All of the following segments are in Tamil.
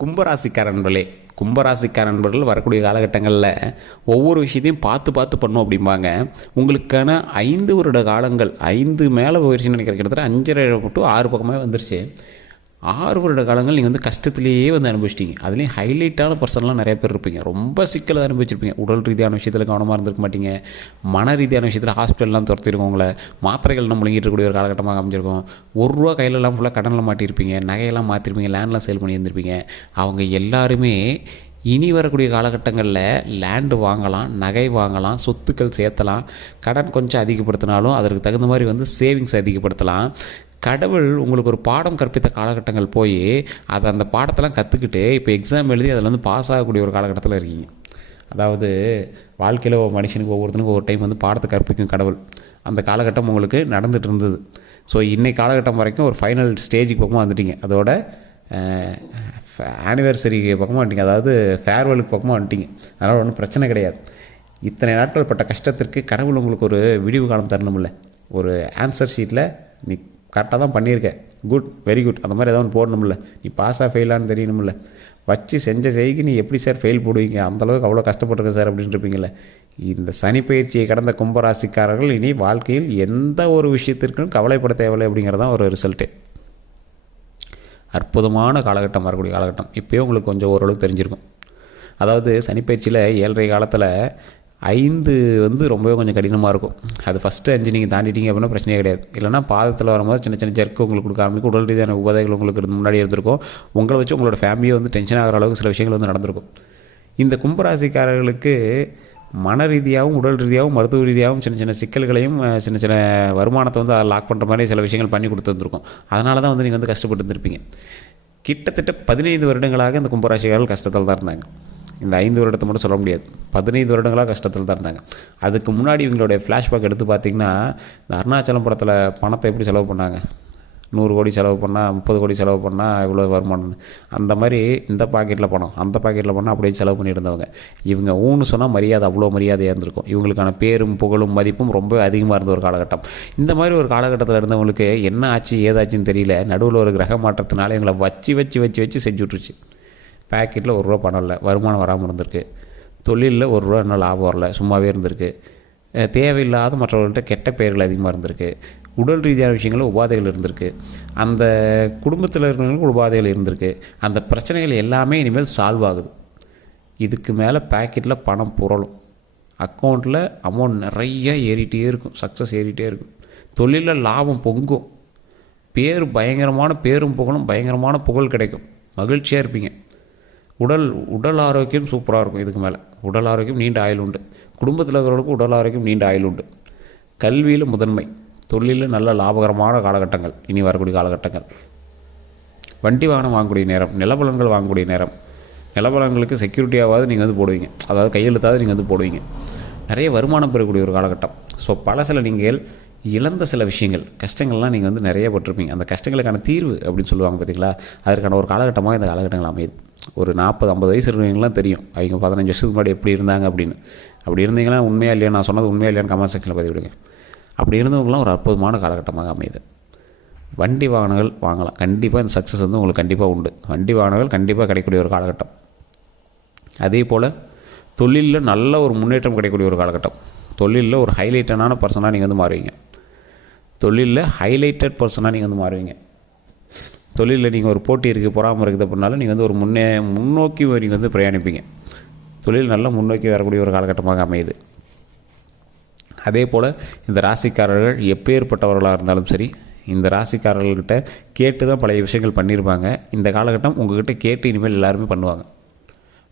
கும்பராசிக்காரன்பர்களே, கும்பராசிக்காரன்பர்கள் வரக்கூடிய காலகட்டங்களில் ஒவ்வொரு விஷயத்தையும் பார்த்து பார்த்து பண்ணும் அப்படிம்பாங்க. உங்களுக்கான 5 வருட காலங்கள் 5 மேலே போயிடுச்சுன்னு நினைக்கிற, கிட்டத்தட்ட 5.5 to 6 பக்கமாக வந்துருச்சு. 6 வருட காலங்கள் நீங்கள் கஷ்டத்துலேயே அனுபவிச்சிட்டிங்க. அதுலேயும் ஹைலைட்டான பர்சன்லாம் நிறைய பேர் இருப்பீங்க. ரொம்ப சிக்கலை அனுபவிச்சிருப்பீங்க. உடல் ரீதியான விஷயத்தில் கவனமாக இருந்திருக்க மாட்டீங்க. மன ரீதியான விஷயத்தில் ஹாஸ்பிட்டல்லாம் துரத்திருக்கோம். உங்களை மாத்திரைகள் நம்ம முழுங்கிட்டு இருக்கக்கூடிய ஒரு காலகட்டமாக அமைஞ்சிருக்கும். ₹1 கையிலலாம் ஃபுல்லாக கடனில் மாட்டியிருப்பீங்க. நகையெல்லாம் மாற்றிருப்பீங்க. லேண்ட்லாம் சேல் பண்ணி இருந்திருப்பீங்க. அவங்க எல்லாருமே இனி வரக்கூடிய காலகட்டங்களில் லேண்டு வாங்கலாம், நகை வாங்கலாம், சொத்துக்கள் சேர்த்தலாம். கடன் கொஞ்சம் அதிகப்படுத்தினாலும் அதற்கு தகுந்த மாதிரி சேவிங்ஸ் அதிகப்படுத்தலாம். கடவுள் உங்களுக்கு ஒரு பாடம் கற்பித்த காலகட்டங்கள் போய் அதை அந்த பாடத்தெல்லாம் கற்றுக்கிட்டு இப்போ எக்ஸாம் எழுதி அதில் பாஸ் ஆகக்கூடிய ஒரு காலகட்டத்தில் இருக்கீங்க. அதாவது வாழ்க்கையில் மனுஷனுக்கு ஒவ்வொருத்தனுக்கும் ஒவ்வொரு டைம் பாடத்தை கற்பிக்கும் கடவுள். அந்த காலகட்டம் உங்களுக்கு நடந்துகிட்டு இருந்தது. ஸோ இன்னைக்கு காலகட்டம் வரைக்கும் ஒரு ஃபைனல் ஸ்டேஜுக்கு பக்கமாக வந்துட்டீங்க. அதோட ஆனிவர்சரி பக்கமாக வந்துட்டீங்க. அதாவது ஃபேர்வெலுக்கு பக்கமாக வந்துட்டீங்க. அதனால் ஒன்றும் பிரச்சனை கிடையாது. இத்தனை நாட்கள் பட்ட கஷ்டத்திற்கு கடவுள் உங்களுக்கு ஒரு விடிவு காலம் தரணுமில்ல. ஒரு ஆன்சர் ஷீட்டில் நீ கரெக்டாக தான் பண்ணியிருக்க, குட், வெரி குட், அந்த மாதிரி ஏதாவது போடணும்ல. நீ பாஸாக ஃபெயிலான்னு தெரியணும்ல. வச்சு செஞ்ச செய்கி நீ எப்படி சார் ஃபெயில் போடுவீங்க, அந்தளவுக்கு அவ்வளோ கஷ்டப்பட்டுருக்க சார் அப்படின்னு இருப்பீங்களே. இந்த சனி பயிற்சியை கடந்த கும்பராசிக்காரர்கள் இனி வாழ்க்கையில் எந்த ஒரு விஷயத்திற்கும் கவலைப்பட தேவையில்லை அப்படிங்கிறதான் ஒரு ரிசல்ட்டே. அற்புதமான காலகட்டம், வரக்கூடிய காலகட்டம். இப்போயே உங்களுக்கு கொஞ்சம் ஓரளவுக்கு தெரிஞ்சிருக்கும். அதாவது சனிப்பயிற்சியில் 7.5 காலத்தில் 5 ரொம்பவே கொஞ்சம் கடினமாக இருக்கும். அது ஃபஸ்ட்டு 5 நீங்கள் தாண்டிட்டீங்க அப்படின்னா பிரச்சனையே கிடையாது. இல்லைனா பாதத்தில் வரும்போது சின்ன சின்ன ஜர்க்கு உங்களுக்கு கொடுக்க ஆரம்பிக்கும். உடல் ரீதியான உபாதைகள் உங்களுக்கு முன்னாடி இருந்திருக்கும். உங்களை வச்சு உங்களோட ஃபேமிலியை டென்ஷன் ஆகிற அளவுக்கு சில விஷயங்கள் நடந்திருக்கும். இந்த கும்பராசிக்காரர்களுக்கு மன ரீதியாகவும் உடல் ரீதியாகவும் மருத்துவ ரீதியாகவும் சின்ன சின்ன சிக்கல்களையும் சின்ன சின்ன வருமானத்தை அதை லாக் பண்ணுற மாதிரி சில விஷயங்கள் பண்ணி கொடுத்துருந்துருக்கும். அதனால தான் நீங்கள் கஷ்டப்பட்டு இருந்திருப்பீங்க. கிட்டத்தட்ட 15 வருடங்களாக இந்த கும்பராசிக்காரர்கள் கஷ்டத்தில் தான் இருந்தாங்க. இந்த 5 வருடத்தை மட்டும் சொல்ல முடியாது. 15 வருடங்களாக கஷ்டத்தில் தான் இருந்தாங்க. அதுக்கு முன்னாடி இவங்களுடைய ஃப்ளாஷ்பேக் எடுத்து பார்த்திங்கன்னா, இந்த அருணாச்சலம் படத்தில் பணத்தை எப்படி செலவு பண்ணாங்க, 100 கோடி செலவு பண்ணால் 30 கோடி செலவு பண்ணால் இவ்வளோ வருமானம், அந்த மாதிரி இந்த பாக்கெட்டில் பணம் அந்த பாக்கெட்டில் பணம் அப்படியே செலவு பண்ணிட்டு இருந்தவங்க. இவங்க ஊன்னு சொன்னால் மரியாதை அவ்வளோ மரியாதையாக இருந்திருக்கும். இவங்களுக்கான பேரும் புகழும் மதிப்பும் ரொம்ப அதிகமாக இருந்த ஒரு காலகட்டம். இந்த மாதிரி ஒரு காலகட்டத்தில் இருந்தவங்களுக்கு என்ன ஆச்சு ஏதாச்சுன்னு தெரியல. நடுவில் ஒரு கிரக மாற்றத்தினால எங்களை வச்சு செஞ்சு விட்ருச்சு. பேக்கெட்டில் ₹1 பணம் இல்லை, வருமானம் வராமல் இருந்திருக்கு. தொழிலில் ₹1 இன்னும் லாபம் வரல, சும்மாவே இருந்திருக்கு. தேவையில்லாத மற்றவர்கள்ட்ட கெட்ட பெயர்கள் அதிகமாக இருந்திருக்கு. உடல் ரீதியான விஷயங்களில் உபாதைகள் இருந்திருக்கு. அந்த குடும்பத்தில் இருக்கிறவங்களுக்கு உபாதைகள் இருந்திருக்கு. அந்த பிரச்சனைகள் எல்லாமே இனிமேல் சால்வ் ஆகுது. இதுக்கு மேலே பேக்கெட்டில் பணம் புரளும். அக்கௌண்ட்டில் அமௌண்ட் நிறைய ஏறிட்டே இருக்கும். சக்ஸஸ் ஏறிட்டே இருக்கும். தொழிலில் லாபம் பொங்கும். பயங்கரமான பேரும் புகழும் பயங்கரமான புகழ் கிடைக்கும். மகிழ்ச்சியாக இருப்பீங்க. உடல் ஆரோக்கியம் சூப்பராக இருக்கும். இதுக்கு மேலே உடல் ஆரோக்கியம், நீண்ட ஆயுள் உண்டு. குடும்பத்தில் இருக்கிறவர்களுக்கு உடல் ஆரோக்கியம், நீண்ட ஆயுள் உண்டு. கல்வியில் முதன்மை, தொழிலில் நல்ல லாபகரமான காலகட்டங்கள் இனி வரக்கூடிய காலகட்டங்கள். வண்டி வாகனம் வாங்கக்கூடிய நேரம், நிலபலன்கள் வாங்கக்கூடிய நேரம். நிலபலன்களுக்கு செக்யூரிட்டியாவது நீங்கள் போடுவீங்க. அதாவது கையெழுத்தாவது நீங்கள் போடுவீங்க. நிறைய வருமானம் பெறக்கூடிய ஒரு காலகட்டம். ஸோ சில நீங்கள் இழந்த சில விஷயங்கள், கஷ்டங்கள்லாம் நீங்கள் நிறைய பட்டிருப்பீங்க. அந்த கஷ்டங்களுக்கான தீர்வு அப்படின்னு சொல்லுவாங்க பார்த்தீங்களா, அதற்கான ஒரு காலகட்டமாக இந்த காலகட்டங்கள் அமையுது. ஒரு 40-50 வயசு இருக்கிறவங்களாம் தெரியும் அவங்க 15 வருஷத்துக்கு முன்னாடி எப்படி இருந்தாங்க அப்படின்னு. அப்படி இருந்தீங்கன்னா உண்மையாக இல்லையா, நான் சொன்னது உண்மையாக இல்லையான்னு கமெண்ட் செக்ஷனில் பதிவிடுங்க. அப்படி இருந்தவங்களாம் ஒரு அற்புதமான காலகட்டமாக அமையுது. வண்டி வாகனங்கள் வாங்கலாம். கண்டிப்பாக இந்த சக்ஸஸ் உங்களுக்கு கண்டிப்பாக உண்டு. வண்டி வாகனங்கள் கண்டிப்பாக கிடைக்கக்கூடிய ஒரு காலகட்டம். அதே போல் தொழிலில் நல்ல ஒரு முன்னேற்றம் கிடைக்கக்கூடிய ஒரு காலகட்டம். தொழிலில் ஒரு ஹைலைட்டடான பர்சனாக நீங்கள் மாறுவீங்க. தொழிலில் ஹைலைட்டட் பர்சனாக நீங்கள் மாறுவீங்க. தொழிலில் நீங்கள் ஒரு போட்டி இருக்குது, பொறாமல் இருக்குது அப்படின்னாலும் நீங்கள் ஒரு முன்னோக்கி நீங்கள் பிரயாணிப்பீங்க. தொழில் நல்லா முன்னோக்கி வரக்கூடிய ஒரு காலகட்டமாக அமையுது. அதே போல் இந்த ராசிக்காரர்கள் எப்பேற்பட்டவர்களாக இருந்தாலும் சரி, இந்த ராசிக்காரர்கள்கிட்ட கேட்டு தான் பழைய விஷயங்கள் பண்ணியிருப்பாங்க. இந்த காலகட்டம் உங்கள்கிட்ட கேட்டு இனிமேல் எல்லாருமே பண்ணுவாங்க.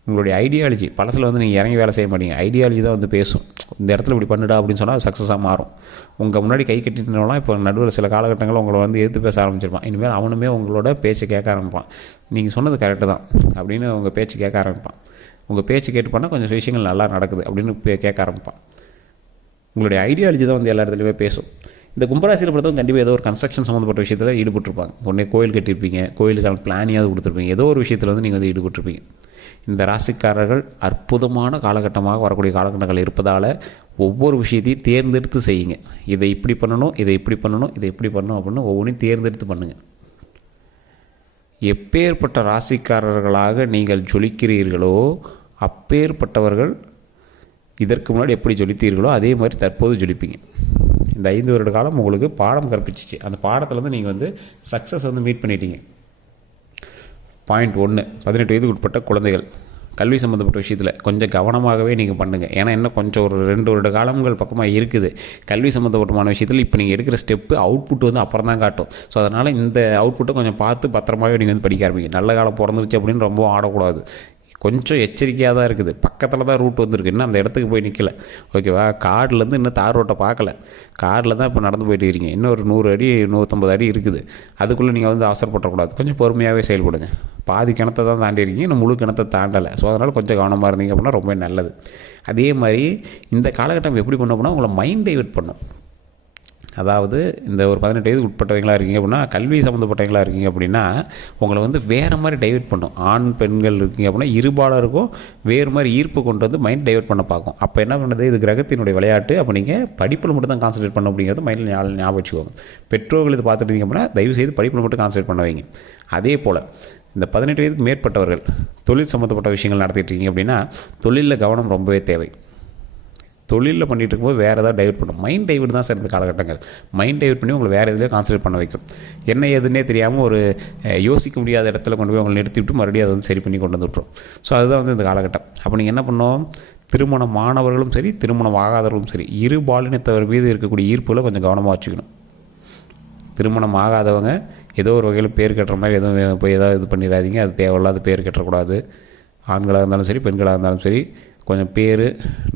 உங்களுடைய ஐடியாலஜி பழசில் நீங்கள் இறங்கி வேலை செய்ய மாட்டீங்க. ஐடியாலஜி தான் பேசும். இந்த இடத்துல இப்படி பண்ணுடா அப்படின்னு சொன்னால் அது சக்ஸஸாக மாறும். உங்கள் முன்னாடி கை கட்டினாலாம் இப்போ நடுவில் சில காலகட்டங்களில் உங்களை எதிர்த்து பேச ஆரம்பிச்சிருப்பான். இனிமேல் அவனுமே உங்களோட பேச்சு கேட்க ஆரம்பிப்பான். நீங்கள் சொன்னது கரெக்டு தான் அப்படின்னு உங்கள் பேச்சு கேட்க ஆரம்பிப்பான். உங்கள் பேச்சு கேட்டு பண்ணால் கொஞ்சம் விஷயங்கள் நல்லா நடக்குது அப்படின்னு கேட்க ஆரம்பிப்பான். உங்களுடைய ஐடியாலஜி தான் எல்லா இடத்துலையுமே பேசும். இந்த கும்பராசியில் பொறுத்தவங்க கண்டிப்பாக ஏதோ ஒரு கன்ஸ்ட்ரக்ஷன் சம்மந்தப்பட்ட விஷயத்தில் ஈடுபட்டிருப்பாங்க. உடனே கோயில் கட்டியிருப்பீங்க, கோயிலுக்கான பிளானியாவது கொடுத்துருப்பீங்க. ஏதோ ஒரு விஷயத்தில் நீங்கள் ஈடுபட்டிருப்பீங்க. இந்த ராசிக்காரர்கள் அற்புதமான காலகட்டமாக வரக்கூடிய காலகட்டங்கள் இருப்பதால் ஒவ்வொரு விஷயத்தையும் தேர்ந்தெடுத்து செய்யுங்க. இதை இப்படி பண்ணணும், இதை இப்படி பண்ணணும், இதை இப்படி பண்ணணும் அப்படின்னு ஒவ்வொன்றையும் தேர்ந்தெடுத்து பண்ணுங்கள். எப்பேற்பட்ட ராசிக்காரர்களாக நீங்கள் ஜொலிக்கிறீர்களோ அப்பேற்பட்டவர்கள் இதற்கு முன்னாடி எப்படி ஜொலித்தீர்களோ அதே மாதிரி தற்போது ஜொலிப்பீங்க. இந்த 5 வருட காலம் உங்களுக்கு பாடம் கற்பிச்சிச்சு. அந்த பாடத்துலேருந்து நீங்கள் வந்து சக்ஸஸ் வந்து மீட் பண்ணிட்டீங்க. பாயிண்ட் 1, 18 வயதுக்கு உட்பட்ட குழந்தைகள் கல்வி சம்மந்தப்பட்ட விஷயத்தில் கொஞ்சம் கவனமாகவே நீங்கள் பண்ணுங்கள். ஏன்னா இன்னும் கொஞ்சம் ஒரு 2 வருட காலங்கள் பக்கமாக இருக்குது. கல்வி சம்மந்தப்பட்டமான விஷயத்தில் இப்போ நீங்கள் எடுக்கிற ஸ்டெப்பு அவுட்புட் வந்து அப்புறம் தான் காட்டும். ஸோ அதனால் இந்த அவுட்புட்டை கொஞ்சம் பார்த்து பத்திரமாகவே நீங்கள் வந்து படிக்க ஆரம்பிங்க. நல்ல காலம் பிறந்துருச்சு அப்படின்னு ரொம்ப ஆடக்கூடாது. கொஞ்சம் எச்சரிக்கையாக தான் இருக்குது. பக்கத்தில் தான் ரூட் வந்துருக்கு, இன்னும் அந்த இடத்துக்கு போய் நிற்கலை. ஓகேவா? கார்டிலேருந்து இன்னும் தார் ரோட்டை பார்க்கல. காரில் தான் இப்போ நடந்து போயிட்டு இருக்கீங்க. இன்னும் ஒரு 100 அடி 150 அடி இருக்குது. அதுக்குள்ளே நீங்கள் வந்து அவசரப்படக்கூடாது. கொஞ்சம் பொறுமையாகவே செயல்படுங்க. பாதி கிணத்தை தான் தாண்டி இருக்கீங்க, இன்னும் முழு கிணத்தை தாண்டலை. ஸோ அதனால் கொஞ்சம் கவனமாக இருந்தீங்க அப்படின்னா ரொம்ப நல்லது. அதே மாதிரி இந்த காலகட்டம் எப்படி பண்ண போனால் உங்களை மைண்ட் டைவர்ட் பண்ணும். அதாவது இந்த ஒரு 18 வயதுக்கு உட்பட்டவங்களாக இருக்கீங்க அப்படின்னா, கல்வி சம்மந்தப்பட்டவங்களாக இருக்கீங்க அப்படின்னா உங்களை வந்து வேறு மாதிரி டைவர்ட் பண்ணும். ஆண் பெண்கள் இருக்கீங்க அப்படின்னா இருபாலருக்கும் வேறு மாதிரி ஈர்ப்பு கொண்டு வந்து மைண்ட் டைவர்ட் பண்ண பார்க்கும். அப்போ என்ன பண்ணுறது? இது கிரகத்தினுடைய விளையாட்டு. அப்போ நீங்கள் படிப்பில் மட்டும் தான் கான்சன்ட்ரேட் பண்ண அப்படிங்கிறது மைண்டில் ஞாபகம் வச்சுக்கோங்க. பெற்றோர்கள் இது பார்த்துட்டு இருந்தீங்க அப்படின்னா தயவுசெய்து படிப்பில் மட்டும் கான்சன்ட்ரேட் பண்ண வைங்க. அதே போல் இந்த 18 வயதுக்கு மேற்பட்டவர்கள் தொழில் சம்மந்தப்பட்ட விஷயங்கள் நடத்திட்டு இருக்கீங்க அப்படின்னா தொழிலில் கவனம் ரொம்பவே தேவை. தொழிலில் பண்ணிகிட்டு இருக்கும்போது வேறு ஏதாவது டைவர்ட் பண்ணும். மைண்ட் டைவர்ட் தான் சார் இந்த காலகட்டங்கள். மைண்ட் டைவர்ட் பண்ணி உங்களை வேறு எதுலேயே கான்சன்ட்ரேட் பண்ண வைக்கும். என்ன எதுன்னே தெரியாமல் ஒரு யோசிக்க முடியாத இடத்துல கொண்டு போய் உங்களை நிறுத்திவிட்டு மறுபடியும் அதை வந்து சரி பண்ணி கொண்டு வந்துவிட்ரும். ஸோ அதுதான் வந்து இந்த காலகட்டம். அப்போ நீங்கள் என்ன பண்ணணும்? திருமணமானவர்களும் சரி திருமணம் ஆகாதவர்களும் சரி இரு பாலினத்தவர் மீது இருக்கக்கூடிய ஈர்ப்புகளை கொஞ்சம் கவனமாக வச்சுக்கணும். திருமணம் ஆகாதவங்க ஏதோ ஒரு வகையில் பேர் கட்டுற மாதிரி எதுவும் போய் ஏதாவது இது பண்ணிடாதீங்க. அது தேவையில்லாத பேர் கட்டக்கூடாது. ஆண்களாக இருந்தாலும் சரி பெண்களாக இருந்தாலும் சரி கொஞ்சம் பேர்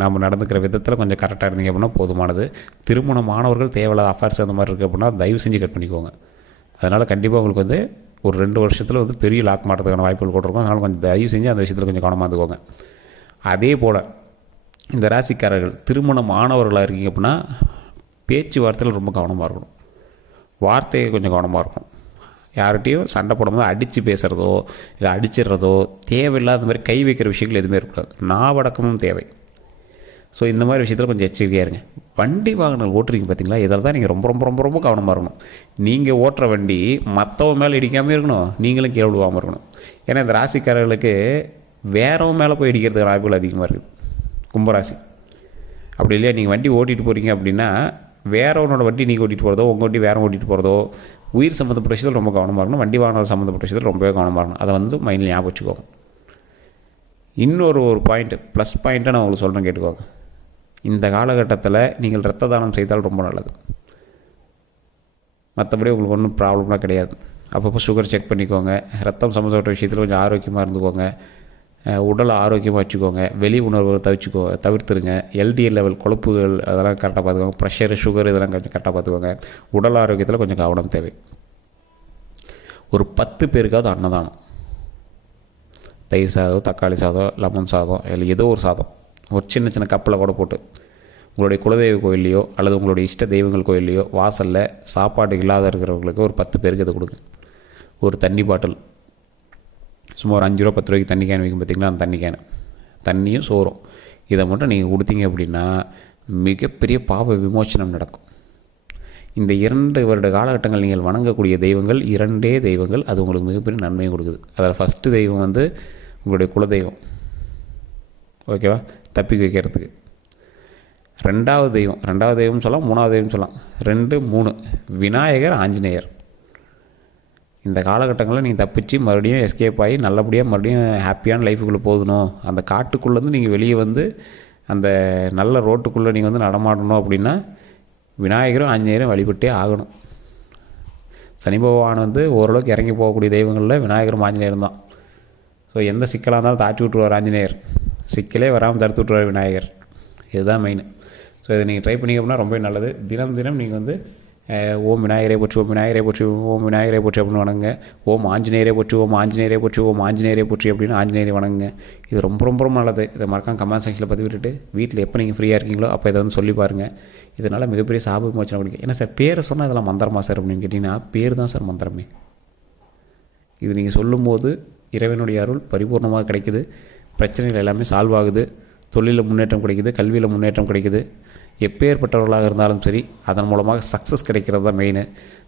நாம் நடந்துக்கிற விதத்தில் கொஞ்சம் கரெக்டாக இருந்தீங்க அப்படின்னா போதுமானது. திருமணமானவர்கள் தேவையில்லாத அஃபேர்ஸ் அந்த மாதிரி இருக்குது அப்படின்னா தயவு செஞ்சு கட் பண்ணிக்கோங்க. அதனால் கண்டிப்பாக உங்களுக்கு வந்து ஒரு 2 வருஷத்தில் வந்து பெரிய லாக் மாட்டுறதுக்கான வாய்ப்புகள் கொடுத்துருக்கோம். அதனால் கொஞ்சம் தயவு செஞ்சு அந்த விஷயத்தில் கொஞ்சம் கவனமாக இருந்துக்கோங்க. அதே போல் இந்த ராசிக்காரர்கள் திருமணம் ஆனவர்களாக இருக்கீங்க அப்படின்னா பேச்சுவார்த்தையில் ரொம்ப கவனமாக இருக்கணும். வார்த்தையை கொஞ்சம் கவனமாக இருக்கணும். யார்கிட்டையும் சண்டை போடும்போது அடித்து பேசுகிறதோ இல்லை அடிச்சிடுறதோ தேவையில்லாத மாதிரி கை வைக்கிற விஷயங்கள் எதுவுமே இருக்கக்கூடாது. நாவடக்கமும் தேவை. ஸோ இந்த மாதிரி விஷயத்தில் கொஞ்சம் எச்சரிக்கையாக இருங்க. வண்டி வாகனங்கள் ஓட்டுறீங்க பார்த்தீங்களா, இதில் தான் நீங்கள் ரொம்ப ரொம்ப ரொம்ப ரொம்ப கவனமாக இருக்கணும். நீங்கள் ஓட்டுற வண்டி மற்றவங்க மேலே இடிக்காமல் இருக்கணும், நீங்களும் கீழே விழுவாமல் இருக்கணும். ஏன்னா இந்த ராசிக்காரர்களுக்கு வேறவங்க மேலே போய் இடிக்கிறதுக்கு வாய்ப்புகள் அதிகமாக இருக்குது. கும்பராசி அப்படி இல்லையா? நீங்கள் வண்டி ஓட்டிகிட்டு போகிறீங்க அப்படின்னா வேறவனோட வண்டி நீங்கள் ஓட்டிகிட்டு போகிறதோ உங்கள் வண்டி வேறு ஓட்டிகிட்டு போகிறதோ உயிர் சம்மந்தப்பட்ட விஷயத்தில் ரொம்ப கவனமாக இருக்கணும். வண்டி வாகனம் சம்மந்தப்பட்ட விஷயத்தில் ரொம்பவே கவனமாக இருக்கணும். அதை வந்து மைண்டில் ஞாபகம் வச்சுக்கோங்க. இன்னொரு பாயிண்ட்டு ப்ளஸ் பாயிண்ட்டை நான் உங்களுக்கு சொல்கிறேன், கேட்டுக்கோங்க. இந்த காலகட்டத்தில் நீங்கள் இரத்த தானம் செய்தால் ரொம்ப நல்லது. மற்றபடி உங்களுக்கு ஒன்றும் ப்ராப்ளம்லாம் கிடையாது. அப்பப்போ சுகர் செக் பண்ணிக்கோங்க. ரத்தம் சம்மந்தப்பட்ட விஷயத்தில் கொஞ்சம் ஆரோக்கியமாக இருந்துக்கோங்க. உடலை ஆரோக்கியமாக வச்சுக்கோங்க. வெளி உணர்வுகளை தவிர்த்துருங்க. எல்டிஎல் லெவல் கொழுப்புகள் அதெல்லாம் கரெக்டாக பார்த்துக்கோங்க. ப்ரெஷரு சுகர் இதெல்லாம் கொஞ்சம் கரெக்டாக பார்த்துக்கோங்க. உடல் ஆரோக்கியத்தில் கொஞ்சம் கவனம் தேவை. ஒரு 10 பேருக்காவது அன்னதானம், தயிர் சாதம், தக்காளி சாதம், லெமன் சாதம், இல்லை ஏதோ ஒரு சாதம் ஒரு சின்ன சின்ன கப்பில் கூட போட்டு உங்களுடைய குலதெய்வ கோயில்லையோ அல்லது உங்களுடைய இஷ்ட தெய்வங்கள் கோயில்லையோ வாசலில் சாப்பாடு இல்லாத இருக்கிறவங்களுக்கு ஒரு 10 பேருக்கு இதை கொடுங்க. ஒரு தண்ணி பாட்டில் சும்மா ஒரு 5 ரூபா 10 ரூபாய்க்கு தண்ணி கேன் வைக்கும் பார்த்திங்களா, அந்த தண்ணி கேன் தண்ணியும் சோறும் இதை மட்டும் நீங்கள் கொடுத்தீங்க அப்படின்னா மிகப்பெரிய பாவ விமோச்சனம் நடக்கும். இந்த 2 வருட காலகட்டங்கள் நீங்கள் வணங்கக்கூடிய தெய்வங்கள் 2 தெய்வங்கள், அது உங்களுக்கு மிகப்பெரிய நன்மையை கொடுக்குது. அதில் ஃபஸ்ட்டு தெய்வம் வந்து உங்களுடைய குலதெய்வம், ஓகேவா, தப்பி வைக்கிறதுக்கு. ரெண்டாவது தெய்வம் சொல்லலாம், 3வது தெய்வம் சொல்லலாம். 2, 3 விநாயகர், ஆஞ்சநேயர். இந்த காலகட்டங்களில் நீங்கள் தப்பிச்சு மறுபடியும் எஸ்கேப் ஆகி நல்லபடியாக மறுபடியும் ஹாப்பியான லைஃபுக்குள்ளே போகணும். அந்த காட்டுக்குள்ளேருந்து நீங்கள் வெளியே வந்து அந்த நல்ல ரோட்டுக்குள்ளே நீங்கள் வந்து நடமாடணும் அப்படின்னா விநாயகரும் ஆஞ்சநேயரும் வழிபட்டே ஆகணும். சனி பகவான் வந்து ஓரளவுக்கு இறங்கி போகக்கூடிய தெய்வங்களில் விநாயகரும் ஆஞ்சநேயரும் தான். ஸோ எந்த சிக்கலாக இருந்தாலும் தாட்டி விட்டுருவார் ஆஞ்சநேயர், சிக்கலே வராமல் தடுத்து விட்டுருவார் விநாயகர். இதுதான் மெயின். ஸோ இதை நீங்கள் ட்ரை பண்ணிங்க அப்படின்னா ரொம்ப நல்லது. தினம் நீங்கள் வந்து ஓம் விநாயகரே போற்றி, ஓம் விநாயகரே போற்றி, ஓம் விநாயகரே போற்றி அப்படின்னு வணங்குங்க. ஓம் ஆஞ்சநேயரே போற்றி, ஓம் ஆஞ்சநேயரே போற்றி, ஓம் ஆஞ்சநேயரே போற்றி அப்படின்னு ஆஞ்சநேயரை வணங்குங்க. இது ரொம்ப ரொம்ப ரொம்ப நல்லது. இதை மறக்காம கமெண்ட் செக்ஷனில் பதிவிட்டுட்டு வீட்டில் எப்போ நீங்கள் ஃப்ரீயாக இருக்கீங்களோ அப்போ இதை வந்து சொல்லி பாருங்கள். இதனால் மிகப்பெரிய சாப விமோச்சனம் கிடைக்கும். ஏன்னா சார் பேரை சொன்னால் இதெல்லாம் மந்திரமா சார் அப்படின்னு கேட்டிங்கன்னா பேர் தான் சார் மந்திரமே. இது நீங்கள் சொல்லும்போது இறைவனுடைய அருள் பரிபூர்ணமாக கிடைக்குது. பிரச்சனைகள் எல்லாமே சால்வ் ஆகுது. தொழிலில் முன்னேற்றம் கிடைக்குது, கல்வியில் முன்னேற்றம் கிடைக்குது. எப்பேற்பட்டவர்களாக இருந்தாலும் சரி அதன் மூலமாக சக்ஸஸ் கிடைக்கிறது தான் மெயின்.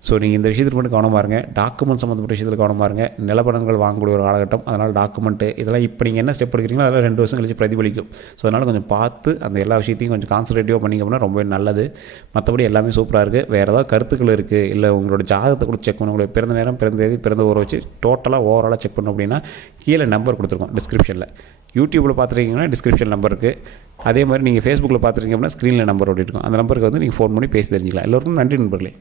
ஸோ நீங்கள் இந்த விஷயத்தில் மட்டும் கவனமாக இருங்க. டாக்குமெண்ட் சம்மந்தப்பட்ட விஷயத்தில் கவனமாக இருங்க. நிலப்படங்கள் வாங்கக்கூடிய ஒரு காலகட்டம். அதனால் டாக்குமெண்ட்டு இதெல்லாம் இப்போ நீங்கள் என்ன ஸ்டெப் எடுக்கிறீங்களோ அதெல்லாம் 2 வருஷம் கழிச்சு பிரதிபலிக்கும். ஸோ அதனால் கொஞ்சம் பார்த்து அந்த எல்லா விஷயத்தையும் கொஞ்சம் கான்சன்ட்ரேட்டிவாக பண்ணிங்க அப்படின்னா ரொம்பவே நல்லது. மற்றபடி எல்லாமே சூப்பராக இருக்குது. வேறு ஏதாவது கருத்துக்கள் இருக்குது, இல்லை உங்களோட ஜாதகத்தை கூட செக் பண்ண, உங்களுடைய பிறந்த நேரம், பிறந்த தேதி, பிறந்த ஊரை வச்சு டோட்டலாக ஓவராலாக செக் பண்ணணும் அப்படின்னா கீழே நம்பர் கொடுத்துருக்கோம் டிஸ்கிரிப்ஷனில். யூடியூப்பில் பார்த்துருக்கீங்கன்னா டிஸ்கிரிப்ஷன் நம்பர் இருக்குது. அதே மாதிரி நீங்கள் ஃபேஸ்புக்கில் பார்த்துருக்கீங்க அப்படின்னா ஸ்க்ரீனில் நம்பர் ஓடிட்டு இருக்கும். அந்த நம்பருக்கு வந்து நீங்கள் ஃபோன் பண்ணி பேசி தெரிஞ்சிக்கலாம். எல்லோருக்கும் நன்றி நண்பர்களே.